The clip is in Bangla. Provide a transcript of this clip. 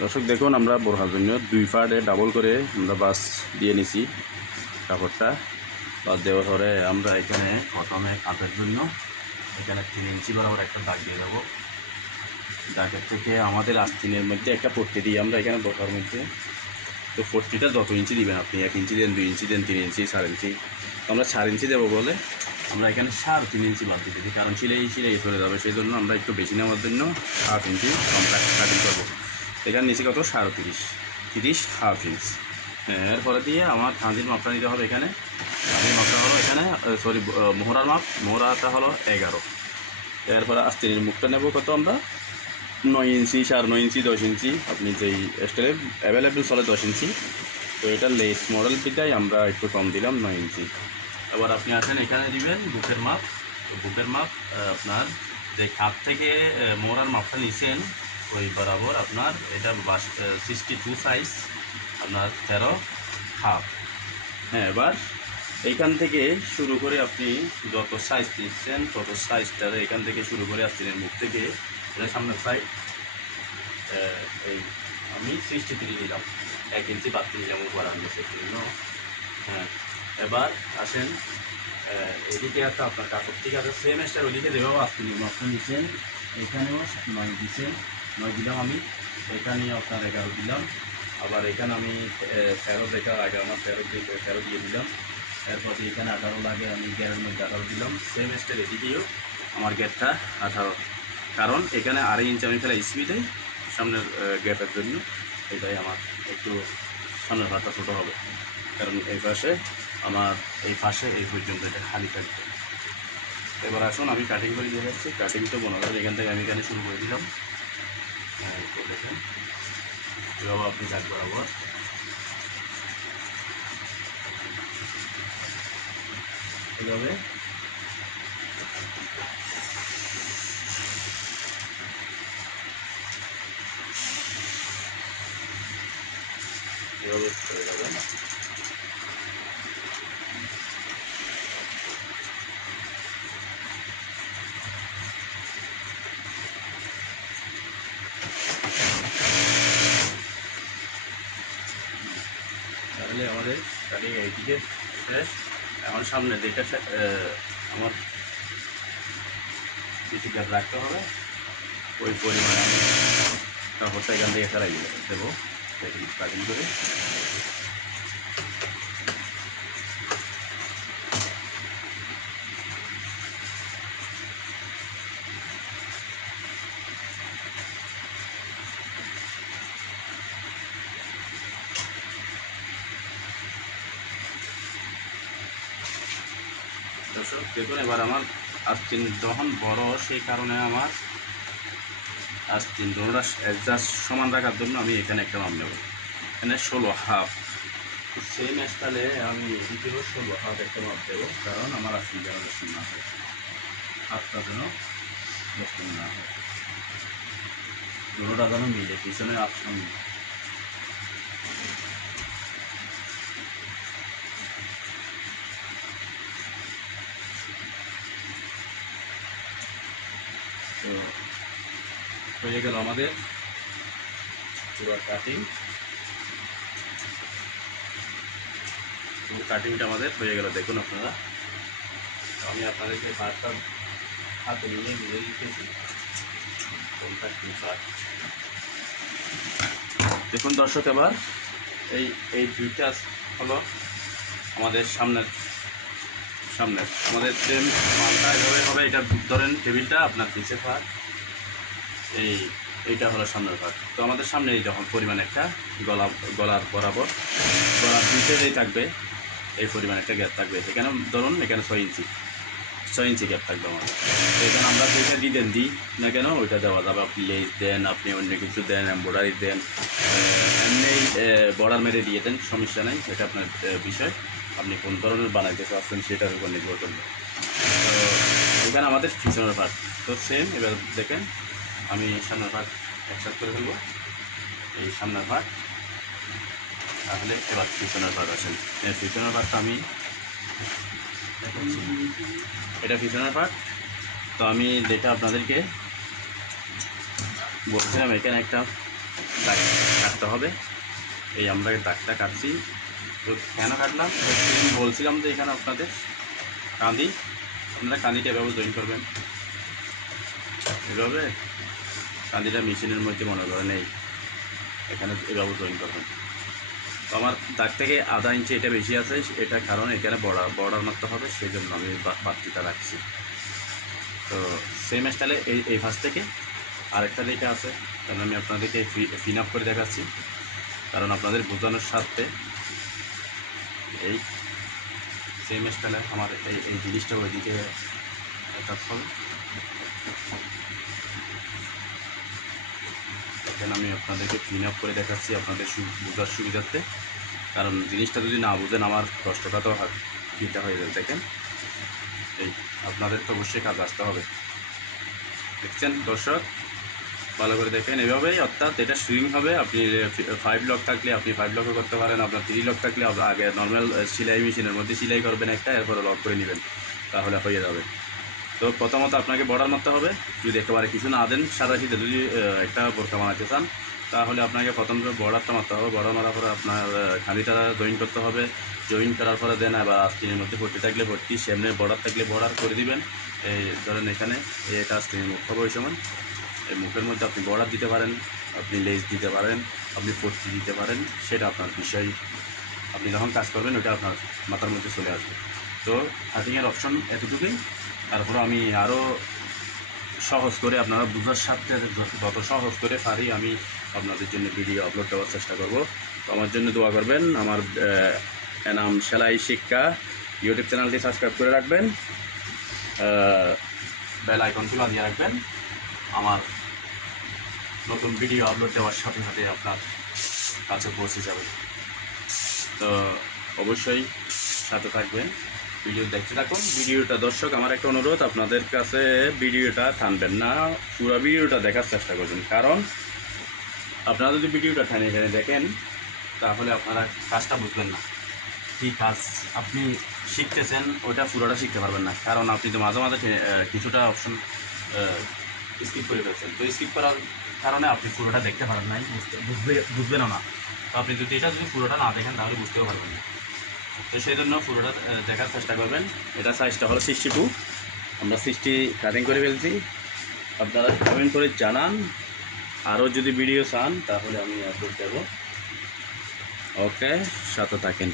দর্শক দেখুন, আমরা বোরখার জন্য 2 পার্টে ডাবল করে আমরা বাস দিয়ে নিছি কাপড়টা। বাস দেওয়ার পরে আমরা এখানে প্রথমে কাপের জন্য এখানে 3 ইঞ্চি বরাবর একটা দাগ দিয়ে দেবো। দাগের থেকে আমাদের আস্তিনের মধ্যে একটা পট্টি দিই আমরা এখানে বোরখার মধ্যে। তো পট্টিটা যত ইঞ্চি দিবেন আপনি, 1 ইঞ্চি দেন, 2 ইঞ্চি দেন, 3 ইঞ্চি, 4 ইঞ্চি। আমরা 4 ইঞ্চি দেবো বলে আমরা এখানে 3.5 ইঞ্চি বাদ দিতে দিই, কারণ সিলাই চলে যাবে, সেই জন্য আমরা একটু বেশি নেওয়ার জন্য 1/2 ইঞ্চি কাটিং করবো। এখানে নিচে কত 37.30 1/2 ইঞ্চ। এরপরে দিয়ে আমার থাঁদির মাপটা নিতে হবে। এখানে থাঁদির মাপটা হলো এখানে মোহরার মাপ, মোহরাটা হলো 11। এরপরে আস্তিনের মুখটা নেব কত আমরা 9 ইঞ্চি, 9.5 ইঞ্চি, 10 ইঞ্চি, আপনি যেই স্টাইলে অ্যাভেলেবেল চলে 10 ইঞ্চি। তো এটা লেস মডেল পিটাই আমরা একটু কম দিলাম 9 ইঞ্চি। এবার আপনি আসেন এখানে দিবেন বুকের মাপ। তো বুকের মাপ আপনার যে খাপ থেকে মোহরার মাপটা নিছেন ওই বরাবর আপনার এটা 62 সাইজ আপনার 13.5। হ্যাঁ, এবার এইখান থেকে শুরু করে আপনি যত সাইজ নিচ্ছেন তত সাইজটার এখান থেকে শুরু করে আস্তিনের মুখ থেকে এটা সামনের সাইড এই আমি 63 দিলাম, 1 ইঞ্চি বাদ দিলাম উপর আমি সেজন্য। হ্যাঁ, এবার আসেন এদিকে একটা আপনার কাপড়, ঠিক আছে, সেম স্টার ওইদিকে যেভাবে আস্তিনের মাপটা নিচ্ছেন এখানেও 9 দিচ্ছেন, 9 দিলাম আমি। এখানে আপনার 11 দিলাম। আবার এখানে আমি 13 দেখা আগে আমার 13 দিয়ে দিলাম। এরপর এখানে 18 লাগে, আমি গ্যারের মধ্যে 18 দিলাম। সেম স্টাইল এদিকেও আমার গ্যাপটা 18, কারণ এখানে 2.5 ইঞ্চি আমি ফেলে স্পিডে সামনের গ্যাপের জন্য। এটাই আমার একটু সামনের ভাতটা ছোটো হবে, কারণ এই পাশে আমার এই পাশে এই পর্যন্ত এটা খালি থাকবে। এবার আসুন আমি কাটিং করে দিয়ে যাচ্ছি। কাটিং তো মনে করেন এখান থেকে আমি এখানে শুরু করে দিলাম। দেখেন এভাবে আপনি কাট বরাবর এভাবে এভাবে চলে যাবেন। তাহলে আমাদের কাটিং এইদিকে শেষ। এখন সামনে যেটা আমার কিছু গ্যাপ রাখতে হবে, ওই পরিমাণে আমি কাপড়টা এখান থেকে ফেলাই দেবো কাটিং করে। দর্শক দেখুন, এবার আমার আস্তিন যখন বড়, সেই কারণে আমার আস্তিন দোনোটা অ্যাডজাস্ট সমান রাখার জন্য আমি এখানে একটা মাপ নেব। এখানে 16.5। সেম স্টাইলে আমি এদিকেও 16.5 একটা মাপ দেবো, কারণ আমার আস্তিন যেন বেশি না হয়, হাতটা যেন বেশি না হয়, দোনোটা যেন মিলে পিছনে আপসান। তো হয়ে গেল আমাদের পুরো কাটিং। কাটিংটা আমাদের হয়ে গেল, দেখুন আপনারা। আমি আপনাদেরকে পার্টটা হাতে নিয়ে বুঝে দিতেছি কোনটা কি পার্ট। দেখুন দর্শক, এবার এই দুইটা হলো আমাদের সামনের আমাদের সেম মালটা এভাবে হবে। এটা ধরেন টেবিলটা আপনার পিছের পার্ট, এইটা হলো সামনের পার্ট। তো আমাদের সামনে এই যখন পরিমাণ একটা গলার বরাবর গলার দুইটাই থাকবে, এই পরিমাণ একটা গ্যাপ থাকবে। এখানে ধরুন এখানে 6 ইঞ্চি গ্যাপ থাকবে আমাদের। তো এখানে আমরা যেটা দিই না কেন ওইটা দেওয়া যাবে। আপনি লেস দেন, আপনি অন্য কিছু দেন, এমব্রয়ডারি দেন, এমনি বর্ডার মেরে দিয়ে দেন, সমস্যা নেই। এটা আপনার বিষয়, আপনি কোন ধরনের বানাইতে চাচ্ছেন সেটার উপর নির্ভর করবে। তো এখানে আমাদের পিছনের পার্ট তো সেম। এবার দেখেন আমি সামনের পার্ট একসাথে করে ফেলবো, এই সামনের পার্ট। তাহলে এবার পিছনের পার্ট আসেন। পিছনের পার্টটা আমি দেখাচ্ছি, এটা পিছনের পার্ট। তো আমি যেটা আপনাদেরকে বলছিলাম, এখানে একটা দাগ কাটতে হবে। এই আমরা দাগটা কাটছি। তো কেন কাটলাম বলছিলাম যে এখানে আপনাদের কাঁদি, আপনারা কাঁদিটা এভাবে জয়েন করবেন, এভাবে কাঁদিটা মেশিনের মধ্যে মনে করেন এই এখানে এভাবে জয়েন করবেন। তো আমার দাগ থেকে আধা ইঞ্চি এটা বেশি আছে, এটা কারণ এখানে বর্ডার মারতে হবে, সেই জন্য আমি বাড়তিটা রাখছি। তো সেম স্টাইলে এই ফার্স্ট থেকে আরেকটা যেটা আছে, কারণ আমি আপনাদেরকে ফিন আপ করে দেখাচ্ছি, কারণ আপনাদের বোঝানোর স্বার্থে। এই সেম স্টাইলে আমার এই জিনিসটা ওইদিকে অ্যাটাচ হবে। এখানে আমি আপনাদেরকে ক্লিন আপ করে দেখাচ্ছি আপনাদের বোঝার সুবিধার্থে, কারণ জিনিসটা যদি না বুঝেন আমার কষ্টটা তো দিতে হয়ে যাবে। দেখেন এই আপনাদের তো অবশ্যই কাজ আসতে হবে। দেখছেন দর্শক, ভালো করে দেখেন এভাবেই, অর্থাৎ এটা সুইং হবে। আপনি 5 লক থাকলে আপনি 5 লকও করতে পারেন, আপনার 3 লক থাকলে আগে নর্মাল সেলাই মেশিনের মধ্যে সেলাই করবেন একটা, এরপরে লক করে নেবেন, তাহলে হয়ে যাবে। তো প্রথমত আপনাকে বর্ডার মারতে হবে। যদি একেবারে কিছু না দেন, সাদাশিতে যদি একটা বোরকা বানাতে চান, তাহলে আপনাকে প্রথমে বর্ডারটা মারতে হবে। বর্ডার মারার পরে আপনার খাঁদিটা জয়েন করতে হবে। জয়েন করার পরে দেন আবার আস্তিনের মধ্যে ভর্তি থাকলে ভর্তি, সামনে বর্ডার থাকলে বর্ডার করে দিবেন। এই ধরেন এখানে এটা আস্তিনের মুখ হবে, ওই সময় এই মুখের মধ্যে আপনি বর্ডার দিতে পারেন, আপনি লেস দিতে পারেন, আপনি ভর্তি দিতে পারেন, সেটা আপনার বিষয়। আপনি যখন কাজ করবেন ওটা আপনার মাথার মধ্যে চলে আসবে। তো কাটিংয়ের অপশন এতটুকুই। তারপরে আমি আরও সহজ করে আপনারা বোঝার সাথে যত সহজ করে পারি আমি আপনাদের জন্য ভিডিও আপলোড দেওয়ার চেষ্টা করব। তো আমার জন্য দোয়া করবেন। আমার এনাম সেলাই শিক্ষা ইউটিউব চ্যানেলটি সাবস্ক্রাইব করে রাখবেন, বেল আইকনটি বাজিয়ে রাখবেন। আমার নতুন ভিডিও আপলোড দেওয়ার সাথে সাথে আপনার কাছে পৌঁছে যাবে। তো অবশ্যই সাথে থাকবেন, ভিডিও দেখতে থাকুন। ভিডিওটা দর্শক আমার একটা অনুরোধ, আপনাদের কাছে ভিডিওটা টানবেন না, পুরো ভিডিওটা দেখার চেষ্টা করবেন। কারণ আপনারা যদি ভিডিওটা টানে এখানে দেখেন, তাহলে আপনারা কাজটা বুঝবেন না, কী কাজ আপনি শিখতেছেন ওটা পুরোটা শিখতে পারবেন না। কারণ আপনি তো মাঝে মাঝে কিছুটা অপশন স্কিপ করে ফেলছেন। তো স্কিপ করার কারণে আপনি পুরোটা দেখতে পারেন নাই, বুঝবেনও না। তো আপনি যদি পুরোটা না দেখেন তাহলে বুঝতেও পারবেন না। তো সেই জন্য পুরোটা দেখার চেষ্টা করবেন। এটা সাইজটা হলো 62, আমরা 60 কাটিং করে ফেলছি। আপনারা কমেন্ট করে জানান, আরও যদি ভিডিও চান তাহলে আমি আপলোড দেবো। ওকে, সাথে থাকেন।